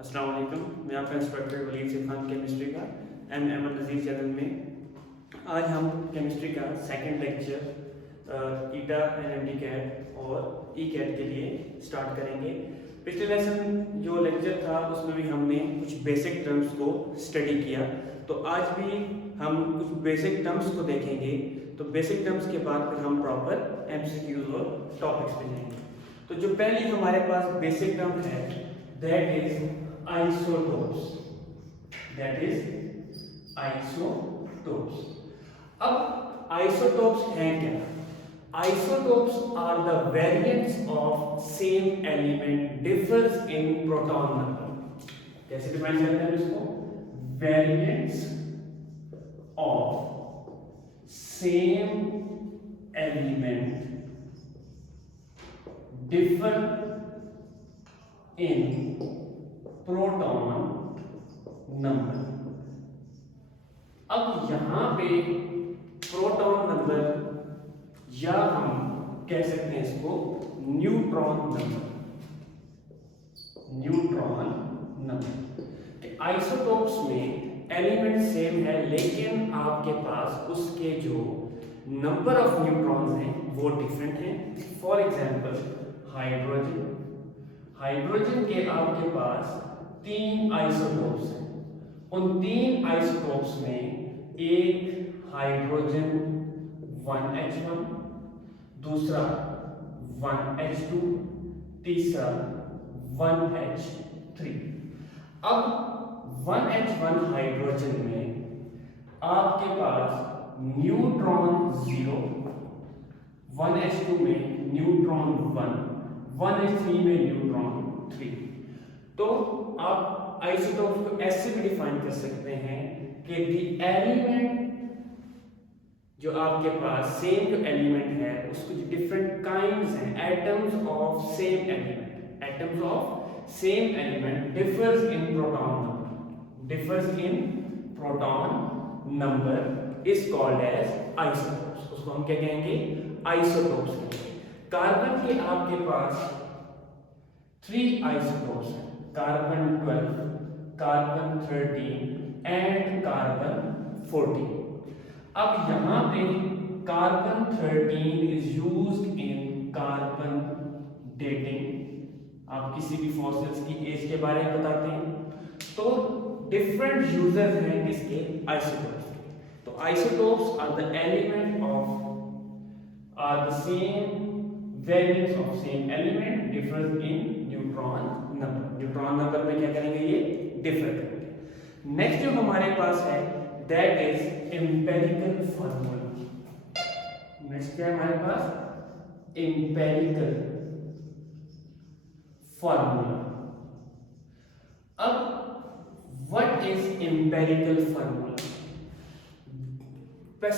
अस्सलाम वालेकुम, मैं आपका इंस्पेक्टर वलीद सिर खान केमिस्ट्री का एम नज़ीर चैनल में। आज हम केमिस्ट्री का सेकंड लेक्चर ईटा एनएमडी कैट और ई कैट के लिए स्टार्ट करेंगे। पिछले लेसन जो लेक्चर था उसमें भी हमने कुछ बेसिक टर्म्स को स्टडी किया, तो आज भी हम कुछ बेसिक टर्म्स को देखेंगे। तो बेसिक टर्म्स के बाद फिर हम प्रॉपर एमसीक्यूज और टॉपिक्स पे जाएंगे। तो जो पहली हमारे पास बेसिक टर्म है that is isotopes, that is isotopes। अब isotopes हैं क्या? Isotopes are the variants of same element differs in proton number। कैसे डिफाइन करते हैं इसको? Variants of same element differ in proton number. अब यहां पे प्रोटॉन नंबर या हम कह सकते हैं इसको neutron number. Neutron number isotopes में एलिमेंट सेम है, लेकिन आपके पास उसके जो नंबर ऑफ न्यूट्रॉन्स हैं वो डिफरेंट हैं। फॉर एग्जांपल हाइड्रोजन, हाइड्रोजन के आपके पास 3 आइसोटोप्स हैं। उन 3 आइसोटोप्स में एक हाइड्रोजन 1H1, दूसरा 1H2, तीसरा 1H3। अब 1H1 हाइड्रोजन में आपके पास न्यूट्रॉन 0, 1H2 में न्यूट्रॉन 1, 1H3 में न्यूट्रॉन 3। तो आप आइसोटोप्स को ऐसे भी डिफाइन कर सकते हैं कि द एलिमेंट जो आपके पास सेम जो एलिमेंट है उसको जो डिफरेंट काइंड्स हैं, atoms of same element, atoms of same element differs in proton number, differs in proton number is called as isotopes. उसको हम क्या कहेंगे? आइसोटोप्स कहेंगे। कार्बन के आपके पास 3 आइसोटोप्स हैं, कार्बन 12, कार्बन 13 एंड कार्बन 14। अब यहां पे carbon 13 is used in carbon dating. आप किसी भी फॉसिल्स की एज के बारे में बताते हैं, तो डिफरेंट यूजर्स हैं किसके? आइसोटोप्स के। तो isotopes are the element of are the same variants of same element differs in neutron number। Neutron number में क्या करेंगे? ये डिफर करेंगे। नेक्स्ट जो हमारे पास है that is empirical formula. Next क्या है हमारे पास? Empirical formula. अब व्हाट इज एम्पिरिकल फार्मूला?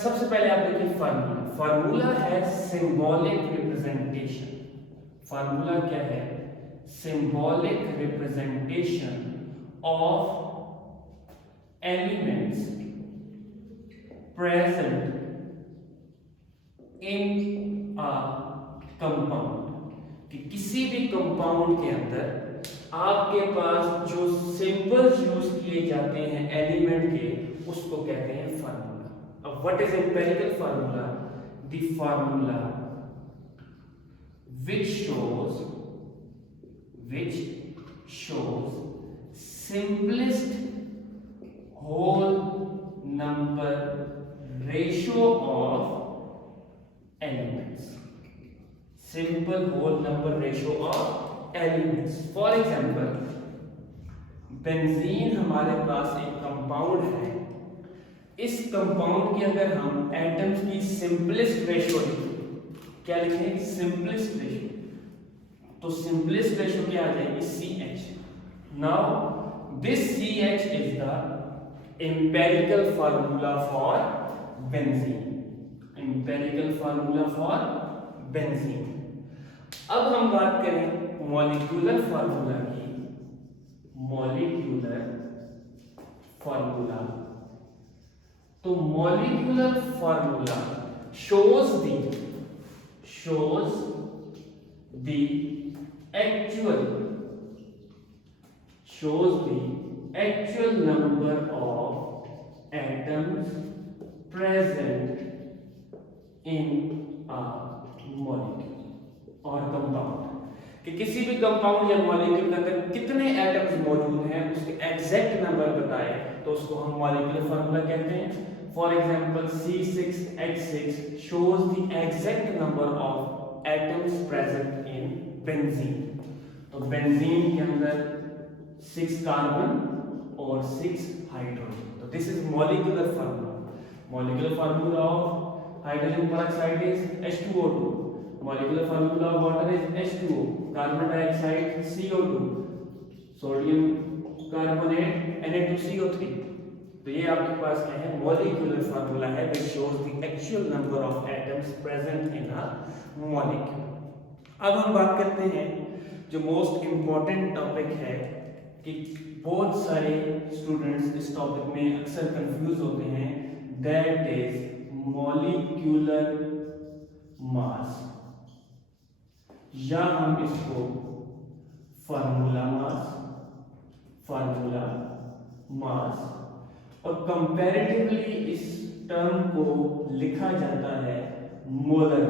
सबसे पहले आप देखिए फार्मूला। फार्मूला है सिंबॉलिक रिप्रेजेंटेशन। फार्मूला क्या है? Symbolic representation of elements present in a compound. कि किसी भी कंपाउंड के अंदर आपके पास जो सिंबल्स यूज किए जाते हैं एलिमेंट के, उसको कहते हैं formula. What is empirical formula? The formula which shows simplest whole number ratio of elements। Simple whole number ratio of elements। For example, benzene हमारे पास एक कंपाउंड है। इस कंपाउंड की अगर हम एटम्स की सिंपलेस्ट रेशियो लिखें, क्या लिखें? Simplest ratio. तो सिंपलेस्ट रेशियो क्या आ जाएगी? CH। Now this CH is the empirical formula for benzene. Empirical formula for benzene. अब हम बात करें मॉलिक्यूलर फार्मूला की। मॉलिक्यूलर फार्मूला, तो molecular formula shows the actual shows the actual number of atoms present in a molecule or compound, कि किसी भी compound या मॉलिक्यूल के अंदर कितने एटम्स मौजूद हैं उसके एग्जैक्ट नंबर बताए तो उसको हम मॉलिक्यूलर फार्मूला कहते हैं। For example C6H6 shows the exact number of atoms present in benzene। तो बेंजीन के अंदर 6 कार्बन और 6 हाइड्रोजन। तो this is molecular formula. Molecular formula of hydrogen peroxide is H2O2। Molecular formula of water is H2O। Carbon dioxide CO2। Sodium carbonate Na2CO3। तो ये आपके पास क्या है, मॉलिक्यूलर फार्मूला है which shows the actual number of atoms present in a molecule। अब हम बात करते हैं जो मोस्ट इंपॉर्टेंट टॉपिक है कि बहुत सारे स्टूडेंट्स इस टॉपिक में अक्सर कंफ्यूज होते हैं, दैट इज मॉलिक्यूलर मास, या हम इसको फार्मूला मास और कंपैरेटिवली इस टर्म को लिखा जाता है मोलर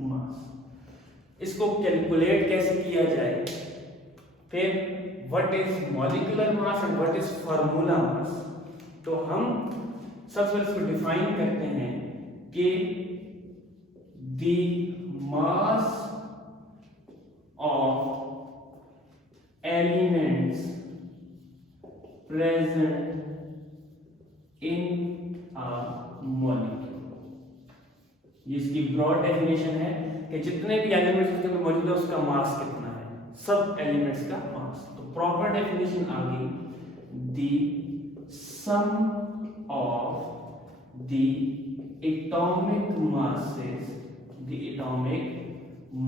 मास। इसको कैलकुलेट कैसे किया जाए, फिर what is molecular mass and what is formula mass. तो हम सबसे पहले इसको डिफाइन करते हैं कि the mass of elements present in a molecule। ये इसकी ब्रॉड डेफिनेशन है कि जितने भी एलिमेंट्स उसके अंदर मौजूद है उसका मास कितना है, सब एलिमेंट्स का मास। तो प्रॉपर डेफिनेशन आ गई, the sum of the atomic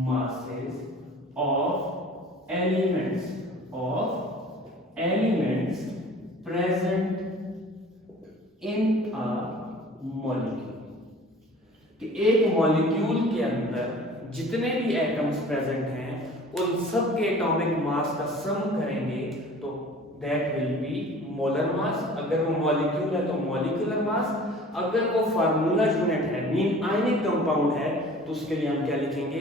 masses of elements present in a molecule। कि एक मॉलिक्यूल के अंदर जितने भी एटम्स प्रेजेंट हैं उन सब के एटॉमिक मास का सम करेंगे तो that will be molar mass. अगर वो मॉलिक्यूल है तो मॉलिक्यूलर मास, अगर वो फार्मूला यूनिट है मीन आयनिक कंपाउंड है तो उसके लिए हम क्या लिखेंगे,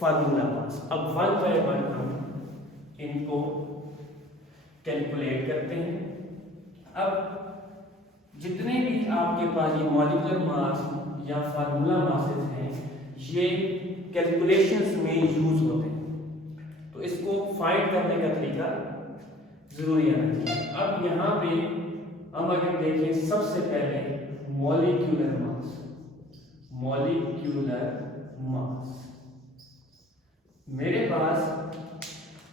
फार्मूला मास। अब वन बाय वन हम इनको कैलकुलेट करते हैं। अब जितने भी आपके पास ये मॉलिक्यूलर मास या फार्मूला मासेस हैं ये कैलकुलेशंस में यूज होते हैं, तो इसको फाइंड करने का तरीका जरूरी आना चाहिए। अब यहाँ पे हम अगर देखें सबसे पहले मॉलिक्यूलर मास, मेरे पास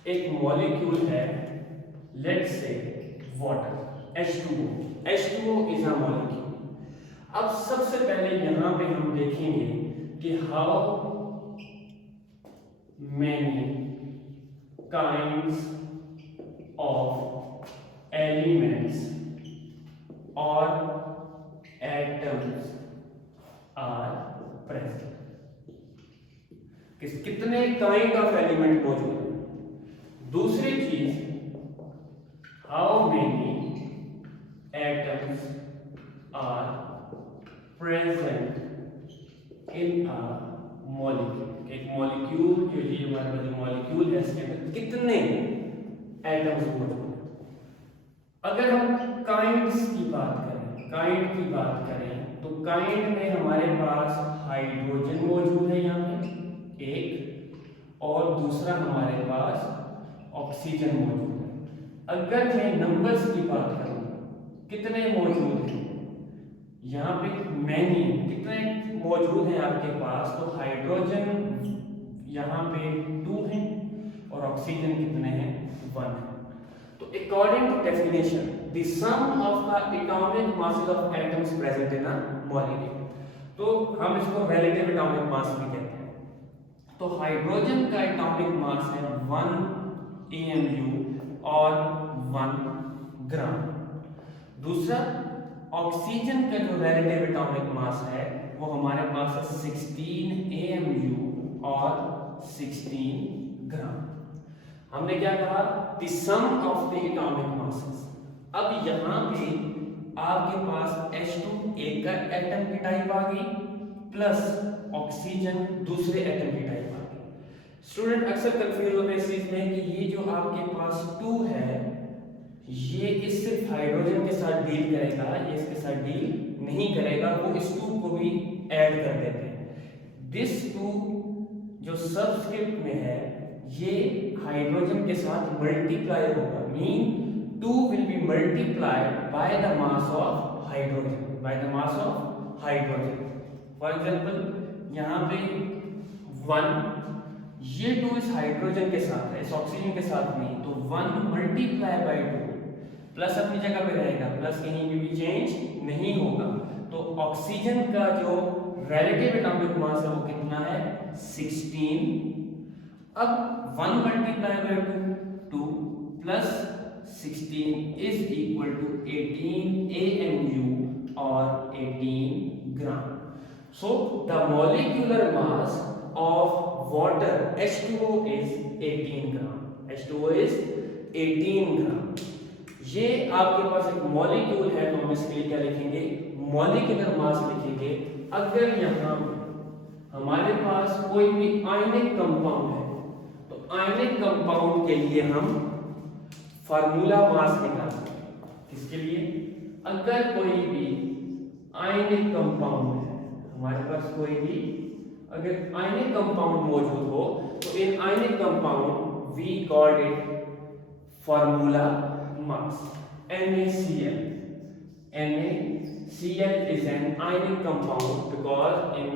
एक मॉलिक्यूल है, let's say water H2O is a molecule. अब सबसे पहले यहां पे हम देखेंगे कि how many kinds of elements और एटम्स आर प्रेजेंट, कितने काइंड ऑफ एलिमेंट मौजूद है। दूसरी चीज, how many atoms are present in a molecule। एक मॉलिक्यूल के लिए हमारे पास मॉलिक्यूल है इसके अंदर कितने एटम्स मौजूद हैं। अगर हम काइंड्स की बात करें तो काइंड में हमारे पास हाइड्रोजन मौजूद है यहाँ पे एक, और दूसरा हमारे पास ऑक्सीजन मौजूद है। अगर मैं नंबर्स की बात करूं कितने मौजूद हैं यहाँ पे, मैनी कितने मौजूद हैं आपके पास, तो हाइड्रोजन यहाँ पे 2 हैं और ऑक्सीजन कितने हैं, 1 है। तो according to definition the sum of the atomic masses of atoms present in a molecule, तो हम इसको रिलेटिव एटॉमिक मास भी कहते हैं। तो हाइड्रोजन का एटॉमिक मास है 1 AMU और 1 ग्राम। दूसरा ऑक्सीजन का जो रिलेटिव एटॉमिक मास है वो हमारे पास है 16 AMU और 16 ग्राम। हमने क्या कहा, the sum of the atomic masses. अब यहाँ पे आपके पास H2 एक का एटम की टाइप आ गई प्लस ऑक्सीजन दूसरे एटम की टाइप आ गई। स्टूडेंट अक्सर कंफ्यूज होते हैं इस चीज में कि ये जो आपके पास 2 है ये इस सिर्फ हाइड्रोजन के साथ डील करेगा, ये इसके साथ डील नहीं करेगा, वो इस 2 को भी ऐड कर देते हैं। दिस 2 जो सबस्क्रिप्ट में है ये हाइड्रोजन के साथ मल्टीप्लाई होगा, mean 2 will be multiplied by the mass of hydrogen, by the mass of hydrogen. For example, यहाँ पे 1, ये 2 इस हाइड्रोजन के साथ है, इस ऑक्सीजन के साथ नहीं, तो 1 मल्टीप्लाई बाई 2, प्लस अपनी जगह पे रहेगा, प्लस कहीं भी चेंज नहीं होगा। तो ऑक्सीजन का जो रिलेटिव एटॉमिक मास है वो कितना है, 16। अब 1 multiply by 2 plus 16 is equal to 18 AMU or 18 gram. So the molecular mass of water H2O is 18 gram. H2O is 18 gram. ये आपके पास एक मॉलिक्यूल है तो हम इसके लिए क्या लिखेंगे, मॉलिक्यूलर मास लिखेंगे। अगर यहाँ हमारे पास कोई भी आयनिक कंपाउंड है तो आयनिक कंपाउंड के लिए हम फार्मूला मास निकालते हैं। किसके लिए, अगर कोई भी आयनिक कंपाउंड है, हमारे पास कोई भी अगर आयनिक कंपाउंड मौजूद हो तो in ionic compound we called it formula mass, NaCl. NaCl is an ionic compound because in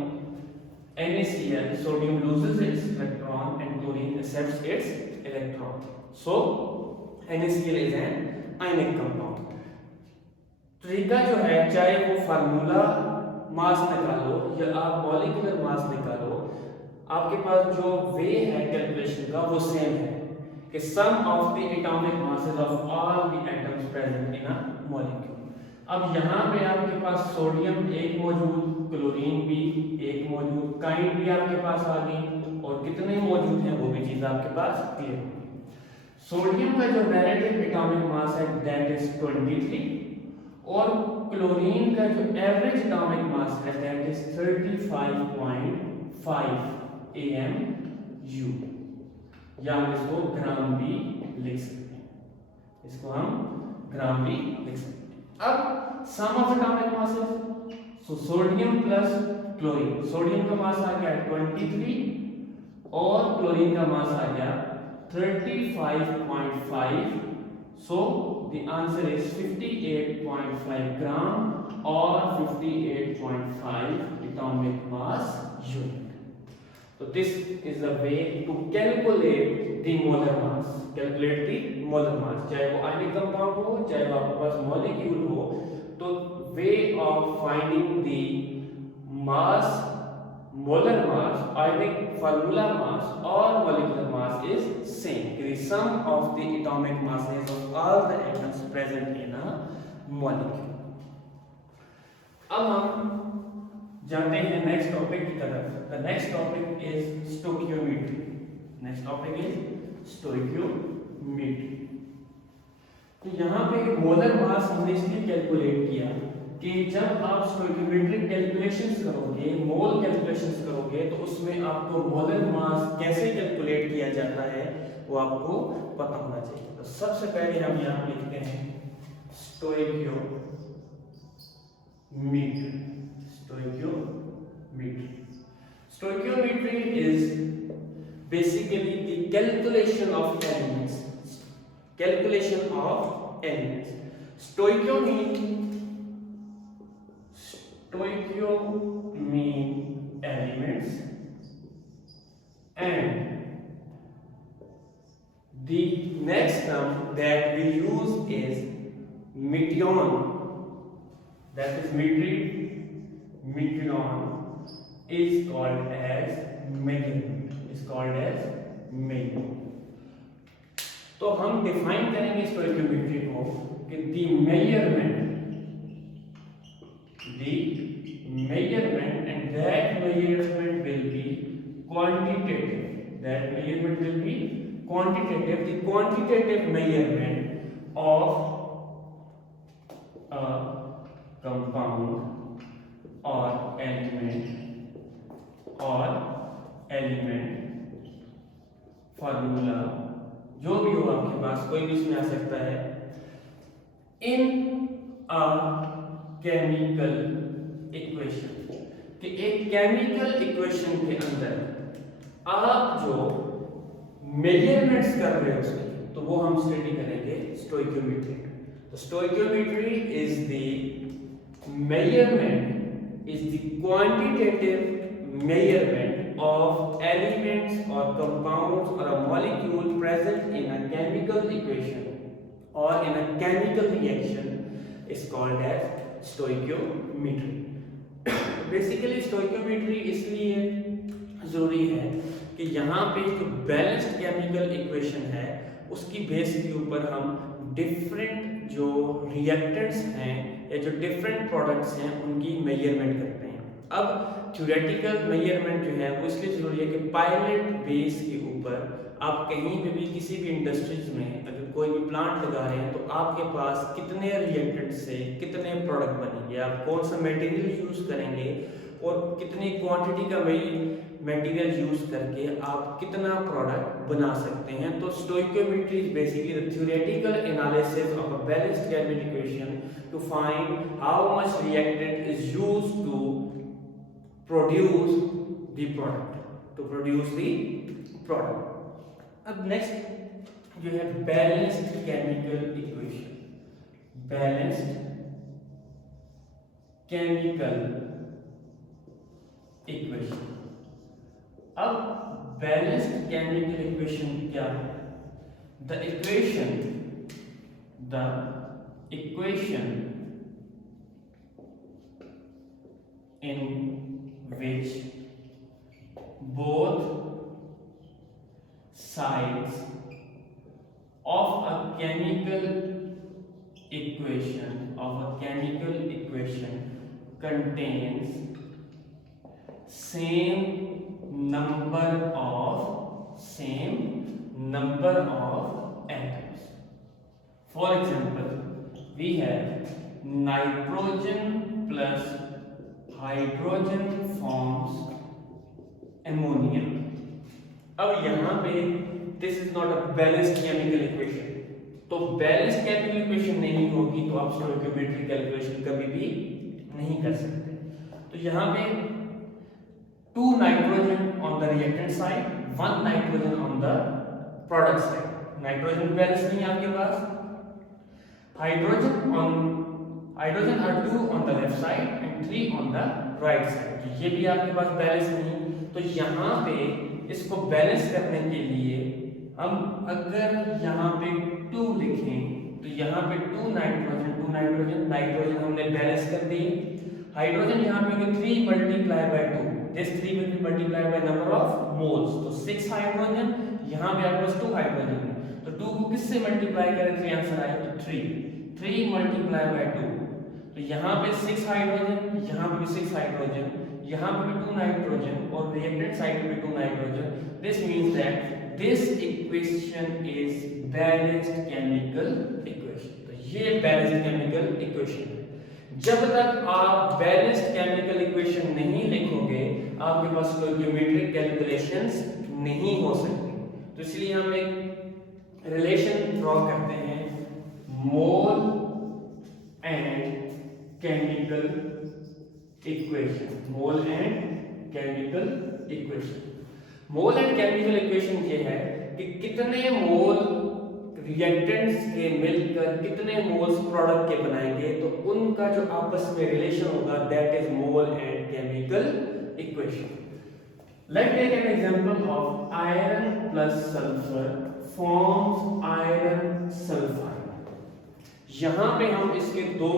NaCl sodium loses its electron and chlorine accepts its electron. So NaCl is an ionic compound. तरीका जो है, चाहे वो formula mass निकालो या आप molecular mass निकालो, आपके पास जो वे है कैलकुलेशन का वो सेम है कि sum of the atomic masses of all the atoms present in a molecule. अब यहाँ पे आपके पास सोडियम एक मौजूद, क्लोरीन भी एक मौजूद, काइन भी आपके पास आ गई और कितने मौजूद हैं वो भी चीज आपके पास क्लियर होगी। सोडियम का जो रिलेटिव एटॉमिक मास है दैट इज 23 और क्लोरीन का जो एवरेज एटॉमिक मास है दैट इज 35.5 AMU, या हम इसको ग्राम भी लिख सकते हैं, इसको हम ग्राम भी लिख सकते हैं। अब sum of atomic masses, so sodium plus chlorine, sodium का मास आ गया 23 और क्लोरीन का मास आ गया 35.5, सो द आंसर इज 58.5 ग्राम और 58.5 atomic mass unit. So this is a way to calculate the molar mass. Calculate the molar mass. चाहे वो ionic compound हो, चाहे वो आपके पास मॉलिक्यूल हो, तो way of finding the mass, molar mass, ionic formula mass or molecular mass is same. The sum of the atomic masses of all the atoms present in a molecule. अब हम जानते हैं नेक्स्ट टॉपिक की तरफ। The next topic is stoichiometry. Next topic is stoichiometry. तो यहाँ पे molar mass हमने इसलिए कैलकुलेट किया कि जब आप स्टोइकियोमेट्रिक कैलकुलेशंस करोगे, मोल कैलकुलेशंस करोगे, तो उसमें आपको मोलर मास कैसे कैलकुलेट किया जाता है वो आपको पता होना चाहिए। तो सबसे पहले हम यहाँ लिखते हैं stoichiometry. Stoichiometry is basically the calculation of elements. Calculation of elements. Stoichio mean elements, and the next term that we use is metion. That is metion is called as measurement. Is called as measurement. तो हम define करेंगे stoichiometry को कि the measurement and that measurement will be quantitative. That measurement will be quantitative measurement of a compound or element formula जो भी हो आपके पास, कोई भी इसमें आ सकता है, इन अ केमिकल इक्वेशन, कि एक केमिकल इक्वेशन के अंदर आप जो मेजरमेंट्स कर रहे हो उसकी, तो वो हम स्टडी करेंगे स्टोइकियोमेट्री। तो stoichiometry is the measurement, is the quantitative measurement of elements or compounds or a molecule present in a chemical equation or in a chemical reaction is called as stoichiometry. Basically stoichiometry इसलिए जरूरी है कि यहाँ पे जो balanced chemical equation है उसकी base के ऊपर हम डिफरेंट जो रिएक्टेंट्स हैं या जो डिफरेंट प्रोडक्ट्स हैं उनकी मेजरमेंट करते हैं। अब थ्योरेटिकल मेजरमेंट जो है वो इसलिए जरूरी है कि पायलट बेस के ऊपर आप कहीं पे भी किसी भी इंडस्ट्रीज में अगर कोई भी प्लांट लगा रहे हैं तो आपके पास कितने रिएक्टेंट से कितने प्रोडक्ट बनेंगे, आप कौन सा मटेरियल यूज करेंगे और कितनी क्वांटिटी का मटेरियल यूज करके आप कितना प्रोडक्ट बना सकते हैं। तो stoichiometry is basically the theoretical analysis of a balanced chemical equation to find how much reactant is used to produce the product. अब नेक्स्ट जो है balanced chemical equation, balanced chemical equation. अब बैलेंस्ड केमिकल इक्वेशन क्या है? The equation in which both sides of a chemical equation contains same number of atoms. For example, we have nitrogen plus hydrogen forms ammonia. अब यहाँ पे this is not a balanced chemical equation, तो balanced chemical equation नहीं होगी तो आप stoichiometry calculation कभी भी नहीं कर सकते। तो यहाँ पे 2 nitrogen on the reactant side, 1 nitrogen on the product side. Nitrogen balance नहीं है आपके पास, hydrogen are 2 on the left side and 3 on the right side, तो ये भी आपके पास बैलेंस नहीं। तो यहाँ पे इसको बैलेंस करने के लिए हम अगर यहाँ पे 2 लिखें तो यहाँ पे 2 नाइट्रोजन हमने बैलेंस कर दी। हाइड्रोजन यहाँ पे 3 multiply by 2, this 3 will be multiplied by number of moles, तो 6 हाइड्रोजन, यहाँ पे आपके पास 2 हाइड्रोजन है, तो 2 को किससे मल्टीप्लाई करें 3 आंसर आएगा, तो 3 मल्टीप्लाई बाय 2, तो यहाँ पे 6 हाइड्रोजन, यहाँ पे भी 6 हाइड्रोजन, यहाँ पे भी 2 नाइट्रोजन और रिएक्टेंट साइड पे भी 2 nitrogen. This means that this equation is balanced chemical equation. तो ये बैलेंस्ड केमिकल इक्वेशन है। जब तक आप बैलेंस्ड केमिकल इक्वेशन नहीं लिखोगे आपके पास कोई ज्योमेट्रिक कैलकुलेशंस नहीं हो सकती। तो इसलिए हम एक रिलेशन ड्रॉ करते हैं मोल and chemical equation. Mole and chemical equation ये है कि कितने मोल रिएक्टेंट्स के मिलकर कितने मोल्स प्रोडक्ट के बनाएंगे, तो उनका जो आपस में रिलेशन होगा that is mole and chemical equation. Let's take an example of iron plus sulphur forms iron sulphide. यहां पे हम इसके 2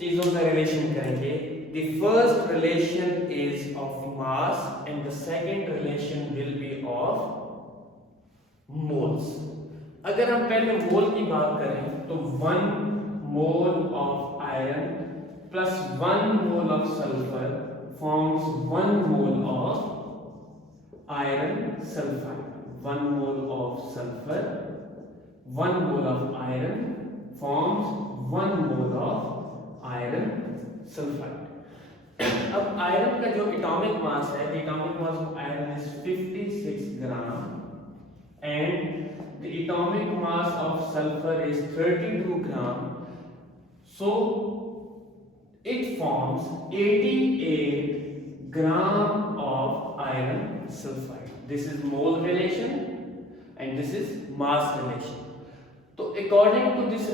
चीजों का रिलेशन करेंगे। The first relation is of mass and the second relation will be of moles. अगर हम पहले मोल की बात करें तो 1 mole of iron plus 1 mole of sulphur forms 1 mole of iron sulphide. 1 mole of sulfur, 1 mole of iron forms 1 mole of iron sulfide। अब iron का जो एटॉमिक मास है, the atomic mass of iron is 56 gram and the atomic mass of sulfur is 32 gram, so it forms 88 gram of iron sulfide। This is mole relation and this is mass relation। तो according to this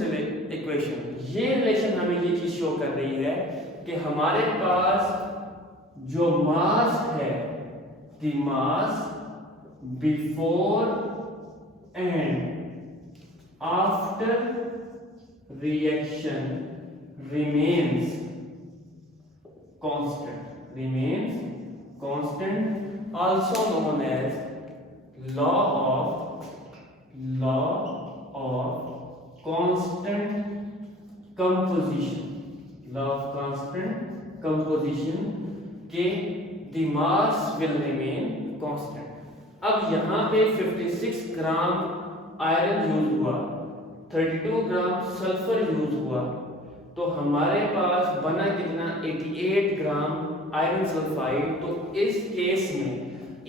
equation, ये relation हमें ये चीज show कर रही है कि हमारे पास जो मास है, the mass before and after reaction remains constant, also known as law of constant composition के the mass will remain constant। अब यहाँ पे 56 ग्राम आयरन यूज हुआ, 32 ग्राम सल्फर यूज हुआ, तो हमारे पास बना कितना, 88 ग्राम आयरन सल्फाइड। तो इस केस में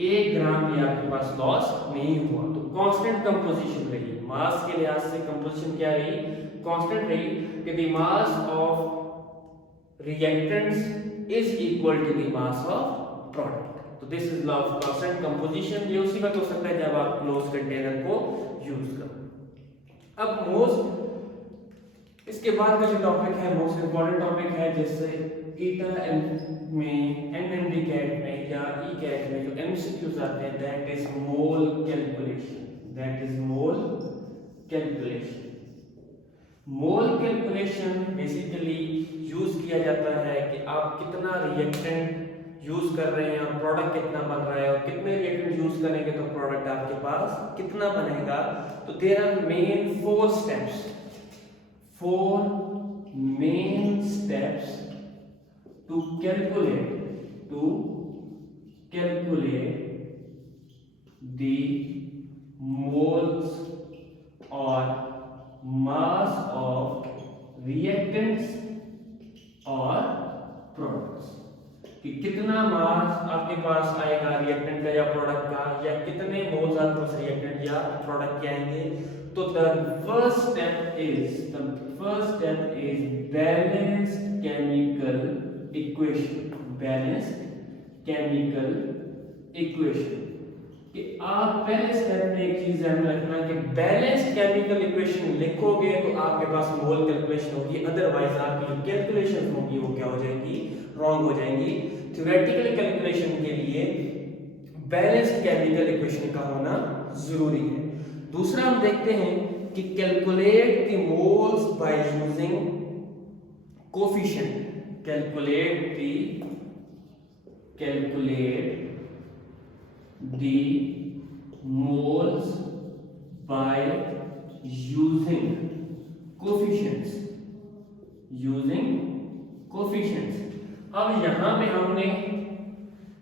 1 ग्राम भी आपके पास लॉस नहीं हुआ, तो कांस्टेंट कंपोजिशन रही। मास के लिहाज से कंपोजिशन क्या रही, कांस्टेंट रही, कि the mass of reactants is equal to the mass of product. तो this is law of constant composition. ये उसी वक्त हो सकता है जब आप क्लोज कंटेनर को यूज करो। अब मोस्ट इसके बाद का जो टॉपिक है, मोस्ट इंपॉर्टेंट टॉपिक है, जैसे ईटा में, एनएमडी कैट में या ई कैट में जो एमसीक्यूज आते हैं, that is mole calculation. Mole calculation basically use किया जाता है कि आप कितना रिएक्टेंट यूज कर रहे हैं और प्रोडक्ट कितना बन रहा है, और कितने रिएक्टेंट यूज करेंगे तो प्रोडक्ट आपके पास कितना बनेगा। तो there are main 4 steps to calculate the moles or mass of reactants or products, कि कितना मास आपके पास आएगा रिएक्टेंट का या प्रोडक्ट का, या कितने मोल्स आपके पास रिएक्टेंट या प्रोडक्ट के आएंगे। तो the first step is balanced chemical equation। कि आप पहले स्टेप में एक चीज ध्यान रखना कि बैलेंस्ड केमिकल इक्वेशन लिखोगे तो आपके पास मोल कैलकुलेशन होगी, अदरवाइज आपकी जो कैलकुलेशन होगी वो क्या हो जाएगी, रॉन्ग हो जाएंगी। थ्योरेटिकल कैलकुलेशन के लिए बैलेंस्ड केमिकल इक्वेशन का होना जरूरी है। दूसरा हम देखते हैं कि calculate the moles by using coefficient. Calculate the moles by using coefficients। अब यहां पे हमने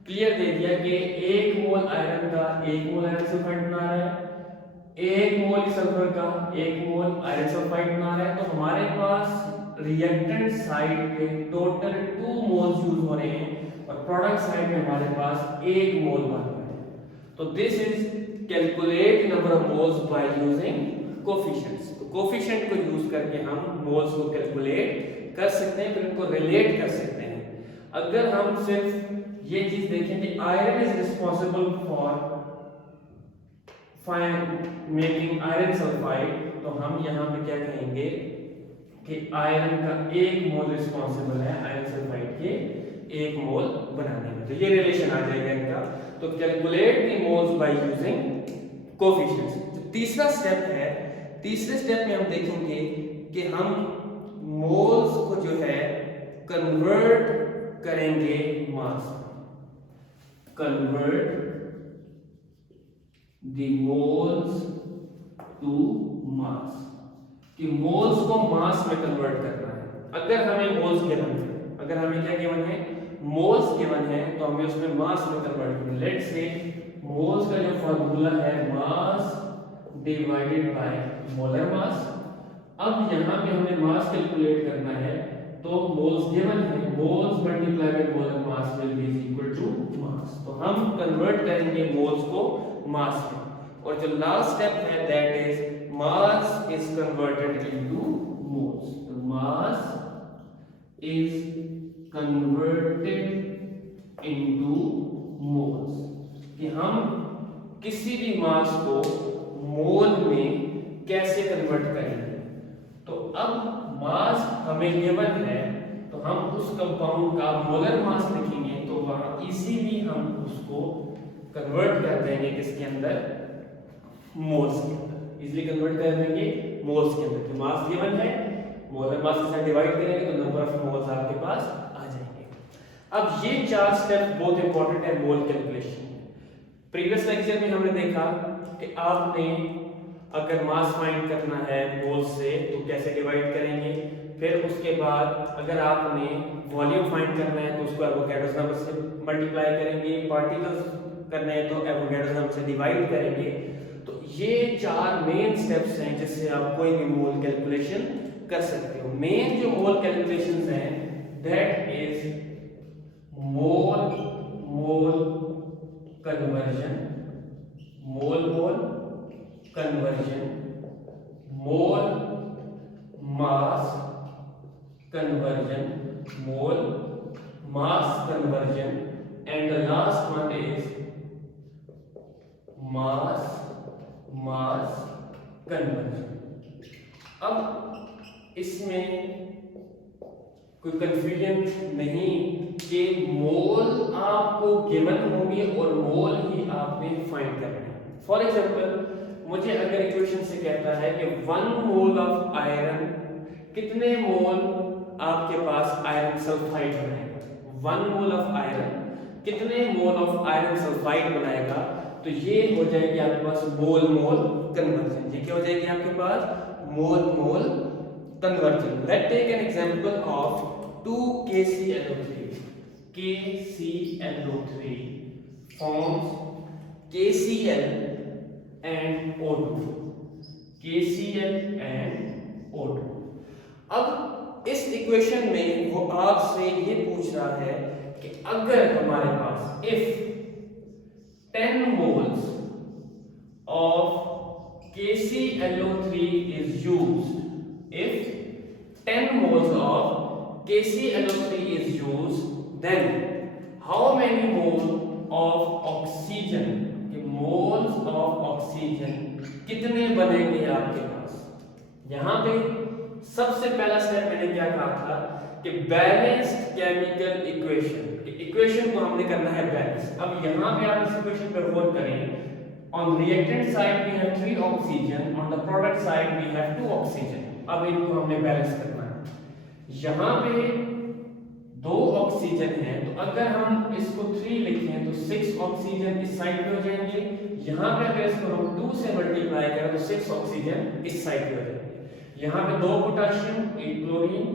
क्लियर दे दिया कि 1 मोल आयरन का 1 मोल आयरन सल्फाइड बना रहा है, 1 मोल सल्फर का 1 मोल आयरन सल्फाइड बना रहा है। तो हमारे पास रिएक्टेंट साइड पे टोटल 2 मोल्स यूज हो रहे हैं और प्रोडक्ट साइड में हमारे पास 1 मोल बन रहा है। तो this is calculate number of moles by using coefficients. तो कोफिशिएंट को यूज करके हम मोल्स को कैलकुलेट कर सकते हैं, फिर उनको रिलेट कर सकते हैं। अगर हम सिर्फ ये चीज देखें कि iron is responsible for making iron sulphide, तो हम यहाँ पे क्या कहेंगे कि आयरन का 1 मोल रिस्पांसिबल है आयरन सल्फाइड के 1 मोल बनाने में। तो ये रिलेशन आ जाएगा इनका। तो calculate the moles by using coefficients. जो तीसरा स्टेप है, तीसरे स्टेप में हम देखेंगे कि हम मोल्स को जो है कन्वर्ट करेंगे mass. Convert the moles to mass, कि मोल्स को मास में कन्वर्ट करना है। अगर हमें मोल्स गिवन है, अगर हमें क्या गिवन है, मोल्स गिवन है, तो हमें उसमें मास में कन्वर्ट करना है। लेट्स से मोल्स का जो फॉर्मूला है mass divided by molar mass. अब यहाँ पे हमें मास कैलकुलेट करना है, तो मोल्स गिवन है, moles multiply by molar mass will be equal to mass. तो हम कन्वर्ट करेंगे मोल्स को मास में, और जो लास्ट स्टेप है that is mass is converted into moles. तो mass is converted into moles, कि हम किसी भी मास को मोल में कैसे कन्वर्ट करेंगे। तो अब मास हमें गिवन है, तो हम उस कंपाउंड का मोलर मास लिखेंगे, तो वहां इजीली हम उसको कन्वर्ट कर देंगे किसके अंदर, मोल्स के अंदर। इजीली कन्वर्ट कर देंगे मोल्स के अंदर। तो मास गिवन है, मोलर मास के साथ डिवाइड करेंगे तो नंबर ऑफ मोल्स आपके पास आ जाएंगे। अब ये 4 स्टेप बहुत इंपॉर्टेंट है मोल कैलकुलेशन में। प्रीवियस लेक्चर में हमने देखा कि आपने अगर मास फाइंड करना है मोल से तो कैसे डिवाइड करेंगे, फिर उसके बाद अगर आपने वॉल्यूम फाइंड करना है तो उसको एवोगैड्रोस नंबर से मल्टीप्लाई करेंगे, पार्टिकल्स करना है तो एवोगैड्रोस नंबर से डिवाइड करेंगे। तो ये 4 मेन स्टेप्स हैं जिससे आप कोई भी मोल कैलकुलेशन कर सकते हो। मेन जो मोल कैलकुलेशंस हैं that is mole conversion, mole conversion, mole mass conversion, mole mass conversion, and the last one is mass conversion. अब इसमें कोई कंफ्यूजन नहीं कि मोल आपको गिवन होंगे और मोल ही आपने फाइंड करना है। फॉर एग्जांपल मुझे अगर इक्वेशन से कहता है कि 1 मोल ऑफ आयरन कितने मोल आपके पास आयरन सल्फाइड बनाएगा, 1 मोल ऑफ आयरन कितने मोल ऑफ आयरन सल्फाइड बनाएगा, तो ये हो जाएगी आपके पास मोल कन्वर्जन। ये क्या हो जाएगी आपके पास mole conversion. Let's take an example of 2 KClO3 forms KCl and O2, KCl and O2। अब इस इक्वेशन में वो आपसे ये पूछ रहा है कि अगर हमारे पास if 10 moles of KClO3 is used, if 10 moles of KClO3 is used, then how many moles of oxygen, कि moles of oxygen कितने बनेंगे आपके पास। यहां पे सबसे पहला स्टेप मैंने क्या कहा था कि बैलेंस्ड केमिकल इक्वेशन को हमने करना है बैलेंस। अब यहां पे आप इस इक्वेशन पे गौर करें, on reactant side we have 3 oxygen, on the product side we have 2 oxygen. अब इनको हमने बैलेंस करना है। यहां पे 2 ऑक्सीजन है, तो अगर हम इसको 3 लिखें तो 6 ऑक्सीजन इस साइड पे हो जाएंगे। यहां पे अगर इसको हम 2 से मल्टीप्लाई करें तो 6 ऑक्सीजन इस साइड पे हो जाएंगे। यहां पे 2 पोटेशियम 1 क्लोरीन,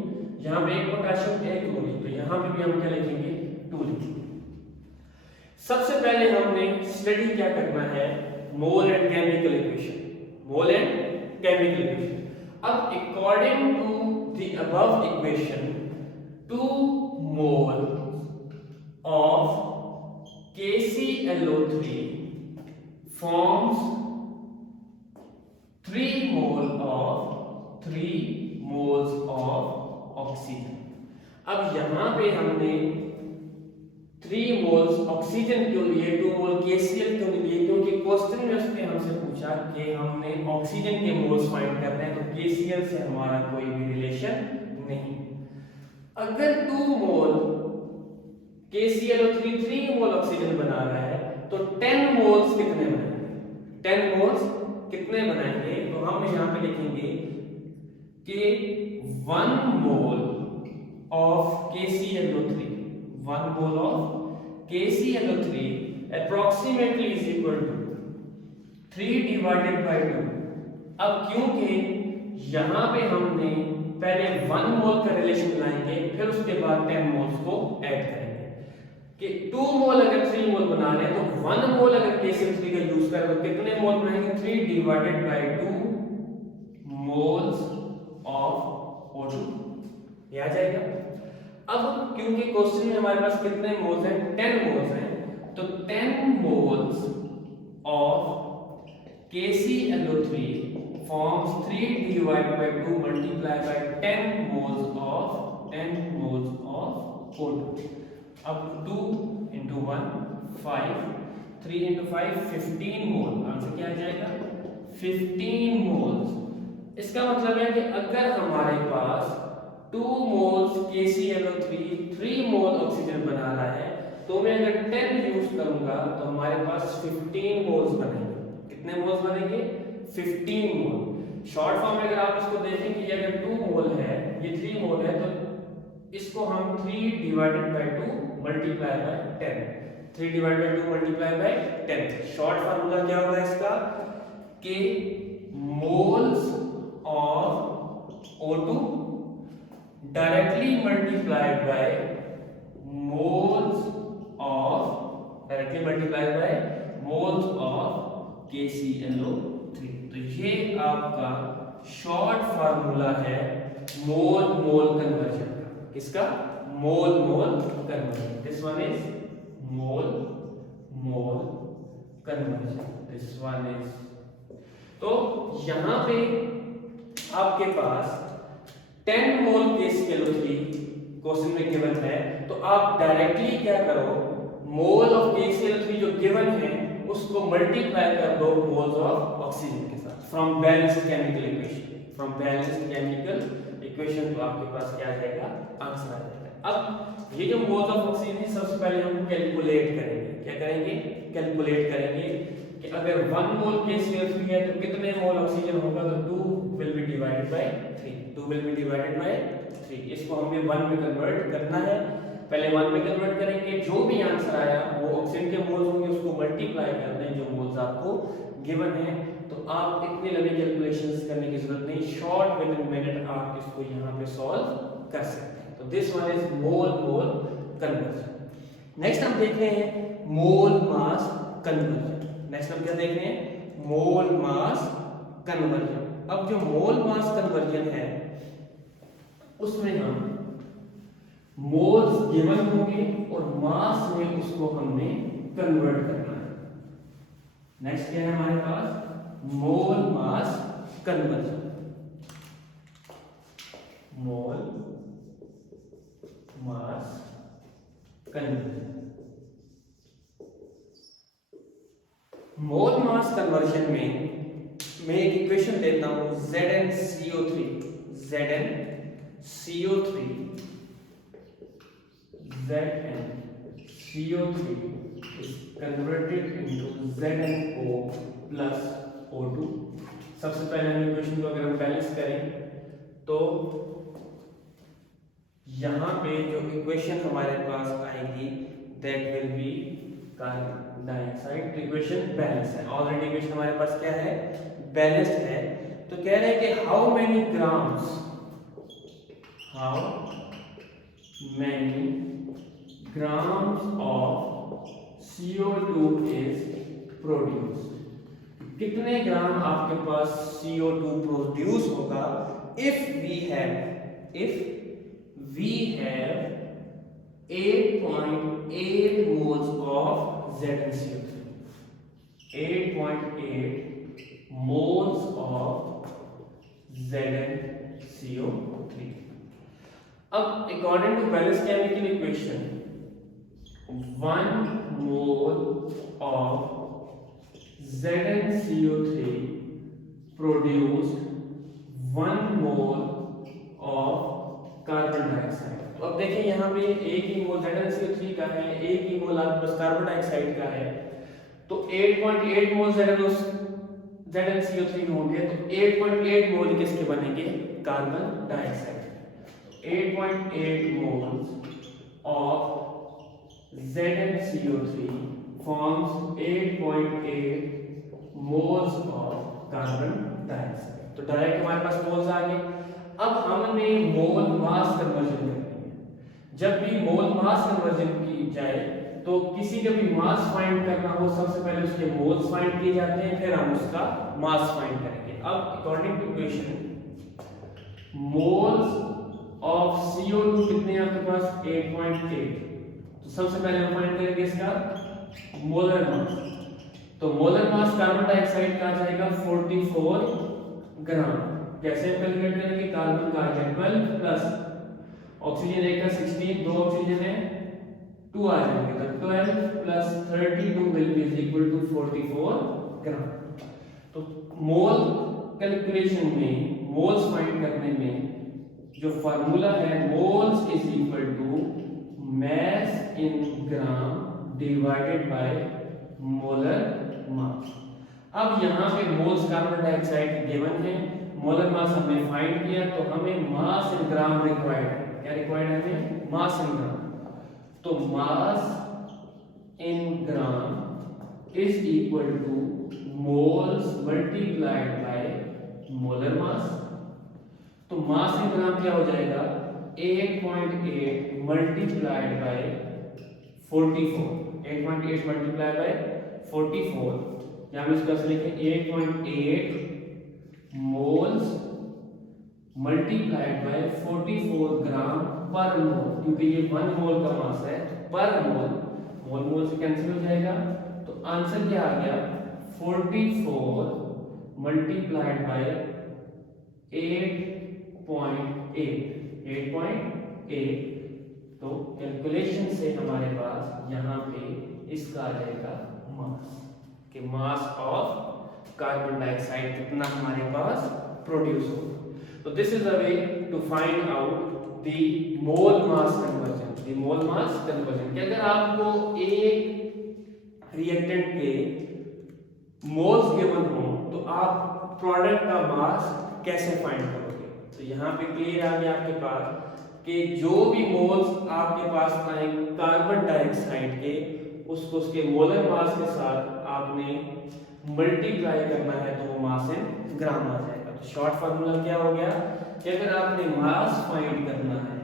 यहां पे 1 पोटेशियम 1 क्लोरीन, तो यहां पे भी हम क्या लिखेंगे 2 लिखेंगे। सबसे पहले हमने स्टडी क्या करना है, mole and chemical equation, mole and chemical equation. अब according to the above equation 2 moles of KClO3 forms 3 moles of oxygen। अब यहां पे हमने 3 moles ऑक्सीजन क्यों लिए, 2 मोल KCl क्यों लिए, क्योंकि क्वेश्चन में उसने हमसे पूछा कि हमने ऑक्सीजन के मोल्स फाइंड करने हैं, तो KCl से हमारा कोई भी रिलेशन नहीं। अगर 2 मोल KClO3 3 मोल ऑक्सीजन बना रहा है तो 10 मोल्स कितने बनाएंगे, 10 मोल्स कितने बनाएंगे, तो हम यहां पे लिखेंगे कि 1 mole of KClO3, 1 mole of KClO3 approximately is equal to 3 divided by 2। अब क्योंकि यहां पे हमने पहले 1 मोल का रिलेशन लाएंगे, फिर उसके बाद 10 मोल्स को ऐड करेंगे। कि 2 मोल अगर 3 मोल बना रहे हैं तो 1 मोल अगर KCl3 का यूज करें तो कितने मोल बनेंगे? 3 divided by 2 moles of O2, ये आ जाएगा। अब क्योंकि क्वेश्चन में हमारे पास कितने मोल्स हैं? 10 मोल्स हैं, तो 10 moles of KClO3 forms 3 divided by 2 multiplied by 10 moles of O2। अब 2 into 1 5, 3 into 5 15 मोल, आंसर क्या आ जाएगा? 15 मोल्स। इसका मतलब है कि अगर हमारे पास 2 मोल्स KClO3 3 मोल ऑक्सीजन बना रहा है तो मैं अगर 10 यूज करूंगा तो हमारे पास 15 मोल्स बनेंगे। कितने मोल्स बनेंगे? 15 मोल। शॉर्ट फॉर्म में अगर आप इसको देखें कि ये अगर 2 मोल है, ये 3 मोल है, तो इसको हम 3 divided by 2 multiply by 10, 3 divided by 2 multiply by 10। Short formula क्या होगा इसका? कि moles of O2 directly multiplied by moles of KClO3। तो ये आपका शॉर्ट फार्मूला है मोल मोल कन्वर्जन का। किसका? Mole mole conversion. This one is mole mole conversion, this one is. तो यहां पे आपके पास 10 मोल KClO3 क्वेश्चन में गिवन है, तो आप डायरेक्टली क्या करो? मोल ऑफ KClO3 जो गिवन है उसको मल्टीप्लाई कर दो मोल्स ऑफ ऑक्सीजन के साथ फ्रॉम बैलेंस्ड केमिकल इक्वेशन, तो आपके पास क्या आ जाएगा? आंसर आ जाएगा। अब ये जो मोल्स ऑफ ऑक्सीजन है सबसे पहले हम कैलकुलेट करेंगे। क्या करेंगे? कैलकुलेट करेंगे कि अगर 1 मोल KClO3 है तो कितने मोल ऑक्सीजन होगा? तो 2 will be divided by 3, 2 will be divided by 3। इसको हमें 1 में कन्वर्ट करना है। पहले 1 में कन्वर्ट करेंगे, जो भी आंसर आया वो ऑक्सीजन के मोल्स होंगे, उसको मल्टीप्लाई कर दें जो मोल्स आपको गिवन है। तो आप इतनी लंबी कैलकुलेशंस करने की जरूरत नहीं, शॉर्ट विद इन मिनट आप इसको यहां पे सॉल्व कर सकते हैं। तो this one is mole mole conversion. Next हम देख रहे हैं मोल मास कन्वर्जन। नेक्स्ट हम क्या देख रहे हैं? मोल मास कन्वर्जन। अब जो मोल मास कन्वर्जन है उसमें हम मोल्स गिवन होंगे और मास में उसको हमने कन्वर्ट करना है। नेक्स्ट क्या है हमारे पास? मोल मास कन्वर्जन। मोल मास कन्वर्जन। मोल मास कन्वर्जन में मैं एक इक्वेशन लेता हूं ZnCO3 is converted into ZnO plus O2। सबसे पहले हम इक्वेशन को अगर हम बैलेंस करें तो यहां पे जो इक्वेशन हमारे पास आएगी that will be carbon dioxide. Equation balance है, ऑलरेडी इक्वेशन हमारे पास क्या है? बैलेंस्ड है। तो कह रहे हैं कि how many grams of CO2 is produced। कितने ग्राम आपके पास CO2 प्रोड्यूस होगा if we have 8.8 moles of ZnCO3, 8.8 moles of ZnCO3। अब according to balance chemical equation 1 mole of ZnCO3 produced 1 mole of carbon dioxide. तो अब देखिए यहाँ पे एक ही मोल ZnCO3 का है, एक ही मोल आपके पास कार्बन डाइऑक्साइड का है, तो 8.8 मोल ZnCO3 होंगे, तो 8.8 मोल किसके बनेंगे? Carbon dioxide. 8.8 moles of ZnCO3 forms 8.8 moles of carbon dioxide। तो डायरेक्ट हमारे पास मोल्स आ गए। अब हमने मोल मास कन्वर्जन करनी है। जब भी मोल मास कन्वर्जन की जाए तो किसी का भी मास फाइंड करना हो सबसे पहले उसके मोल्स फाइंड किए जाते हैं, फिर हम उसका मास फाइंड करेंगे। अब according to question moles of CO2 कितने हैं आपके पास 8.8, तो सबसे पहले हम फाइंड करेंगे इसका मोलर मास। तो मोलर मास कार्बन डाइऑक्साइड का आ जाएगा 44 ग्राम। कैसे कैलकुलेट करेंगे, कार्बन का आ जाएगा 12 प्लस ऑक्सीजन एक का 16, दो ऑक्सीजन है 2 आ जाएंगे, तो 12 plus 32 will be equal to 44 gram. तो मोल कैलकुलेशन में, मोल्स फाइंड करने में जो फार्मूला है moles is equal to mass in gram divided by molar mass। अब यहाँ पे मोल्स कार्बन डाइऑक्साइड गिवन है, मोलर मास हमने फाइंड किया, तो हमें मास इन ग्राम रिक्वायर्ड है। क्या रिक्वायर्ड है हमें, मास इन ग्राम। तो mass in gram is equal to moles multiplied by molar mass. तो मास इन ग्राम क्या हो जाएगा 8.8 मल्टीप्लाइड बाय 44, 8.8 मल्टीप्लाइड बाय 44, यहाँ में इसका लिखें 8.8 मोल्स मल्टीप्लाइड बाय 44 ग्राम पर मोल, क्योंकि ये 1 मोल का मास है, पर मोल, मोल मोल से कैंसिल हो जाएगा, तो आंसर क्या आ गया 44 मल्टीप्लाइड बाय 8.8, तो कैलकुलेशन से हमारे पास यहाँ पे इसका आ जाएगा मास, कि मास ऑफ कार्बन डाइऑक्साइड कितना हमारे पास प्रोड्यूस होगा। तो this is a way to find out the mole mass conversion, the mole mass conversion. कि अगर आपको एक रिएक्टेंट के मोल्स गिवन हो तो आप प्रोडक्ट का मास कैसे फाइंड करोगे। तो यहाँ पे क्लियर आ गया आपके पास कि जो भी मोल्स आपके पास आए कार्बन डाइऑक्साइड के, उसको उसके मोलर मास के साथ आपने मल्टीप्लाई करना है, तो वो मास इन ग्राम आ जाएगा। तो शॉर्ट फार्मूला क्या हो गया कि अगर आपने मास फाइंड करना है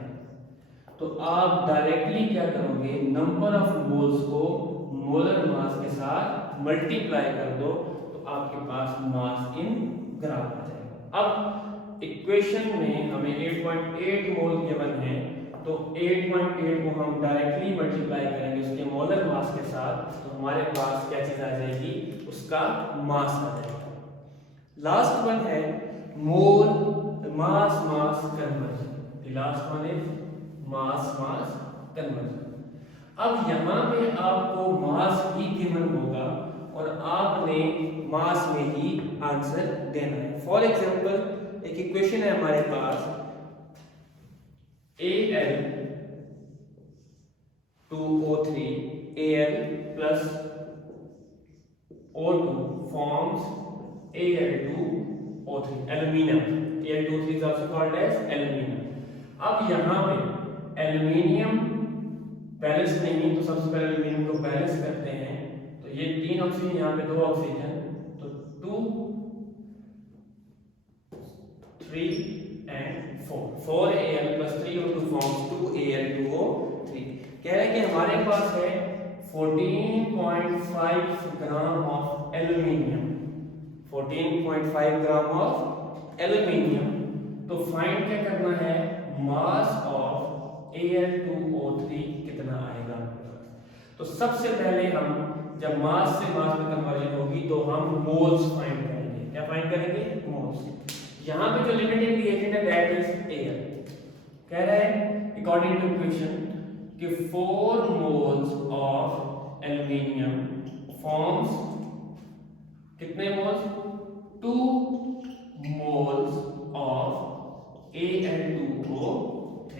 तो आप डायरेक्टली क्या करोगे, नंबर ऑफ मोल्स को मोलर मास के साथ मल्टीप्लाई कर दो, तो आपके पास मास इन ग्राम आ जाएगा। अब इक्वेशन में हमें 8.8 मोल गिवन है, तो 8.8 को हम डायरेक्टली मल्टीप्लाई करेंगे उसके मोलर मास के साथ, तो हमारे पास क्या चीज आ जाएगी, उसका मास आ जाएगा। लास्ट वन है mole mass mass conversion. Last one is mass mass conversion. अब यहाँ पे आपको मास ही गिवन होगा और आपने मास में ही आंसर देना है। फॉर एग्जाम्पल एक इक्वेशन है हमारे पास Al2O3 Al plus O2 forms Al2O3 aluminium। Al2O3 is also called as aluminium। अब यहाँ पे एल्यूमिनियम बैलेंस नहीं, तो सबसे पहले एल्यूमिनियम को बैलेंस करते हैं। तो ये 3 ऑक्सीजन, यहाँ पे 2 ऑक्सीजन, तो 2 3 and 4, 4Al plus 3O2 forms 2Al2O3। कह रहे हैं कि हमारे पास है 14.5 gram of aluminium, 14.5 gram of aluminium. तो फाइंड क्या करना है, मास ऑफ Al2O3 कितना आएगा। तो सबसे पहले हम जब मास से मास में कन्वर्जन होगी तो हम मोल्स फाइंड करेंगे। क्या फाइंड करेंगे, मोल्स। यहाँ पे जो लिमिटिंग रिएक्टेंट है दैट इज Al। कह रहा है अकॉर्डिंग टू इक्वेशन कि 4 मोल्स ऑफ एल्यूमिनियम फॉर्म्स कितने मोल्स, 2 मोल्स ऑफ Al2O3।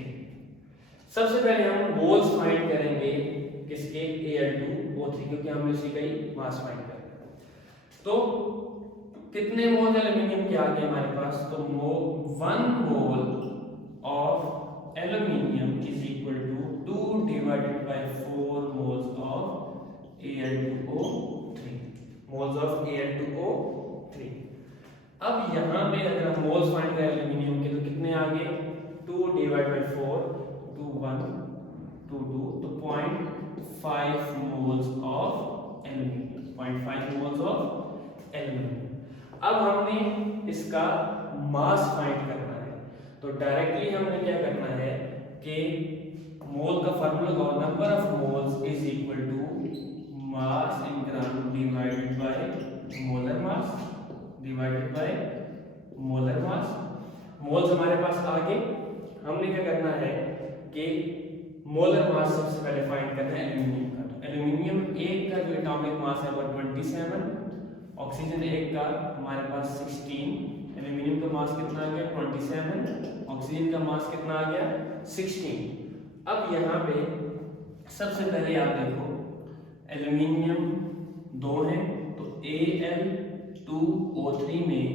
सबसे पहले हम मोल्स फाइंड करेंगे किसके, Al2O3, क्योंकि हमने उसी का ही मास फाइंड करना है। तो कितने मोल एल्यूमिनियम के आगे हमारे पास, तो 1 mole of aluminium is equal to 2 divided by 4 moles of Al2O3, moles of Al2O3। अब यहाँ पे अगर हम मोल्स फाइंड करें एल्यूमिनियम के, तो कितने आगे, 2 डिवाइड बाय 4, 2 1 2 2, तो 0.3 0.5 moles of aluminium, 0.5 moles of aluminium. अब हमने इसका मास फाइंड करना है, तो डायरेक्टली हमने क्या करना है कि मोल का फार्मूला का number of moles is equal to mass in gram divided by molar mass, divided by molar mass. Moles हमारे पास आ गए, हमने क्या करना है कि मोलर मास सबसे पहले फाइंड करना है एल्यूमिनियम का। तो एल्यूमिनियम एक का जो एटॉमिक मास है वो 27, ऑक्सीजन एक का हमारे पास 16, एल्यूमिनियम का मास कितना आ गया 27, ऑक्सीजन का मास कितना आ गया 16। अब यहाँ पे सबसे पहले आप देखो एल्यूमिनियम 2 है, तो Al2O3 में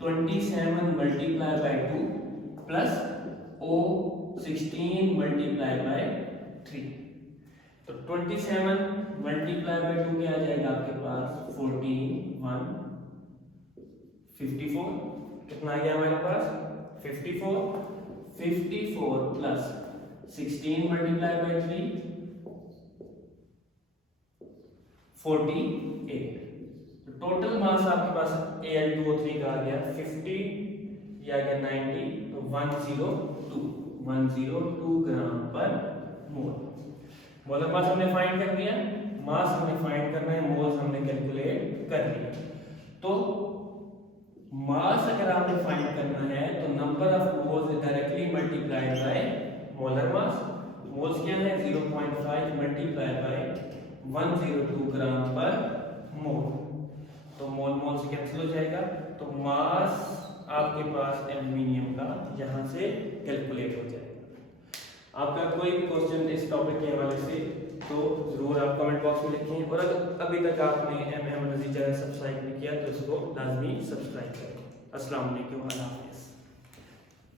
27 multiply by 2 plus O16 multiply by 3, तो 27 मल्टीप्लाई बाय 2 क्या आ जाएगा आपके पास 14, 54, कितना आ गया हमारे पास 54 प्लस 16 मल्टीप्लाई बाय 3 48, तो टोटल मास आपके पास Al2O3 का आ गया 50, या आ गया 90, तो 102 ग्राम पर मोल। मोलर मास हमने फाइंड कर दिया, मास हमने फाइंड करना है, मोल्स हमने कैलकुलेट कर लिया। तो मास अगर आपने फाइंड करना है तो number of moles directly multiplied by molar mass. Moles क्या है 0.5 मल्टीप्लाई बाय 102 ग्राम पर मोल, तो मोल मोल से कैंसिल हो जाएगा। तो मास आपके पास एल्यूमिनियम का यहाँ से कैलकुलेट हो जाएगा। आपका कोई भी क्वेश्चन इस टॉपिक के हवाले से तो जरूर आप कमेंट बॉक्स में लिखें, और अगर अभी तक आपने MM रजी चैनल सब्सक्राइब नहीं किया तो इसको लाजमी सब्सक्राइब करें। अस्सलाम वालेकुम, अल्लाह हाफ़िज़।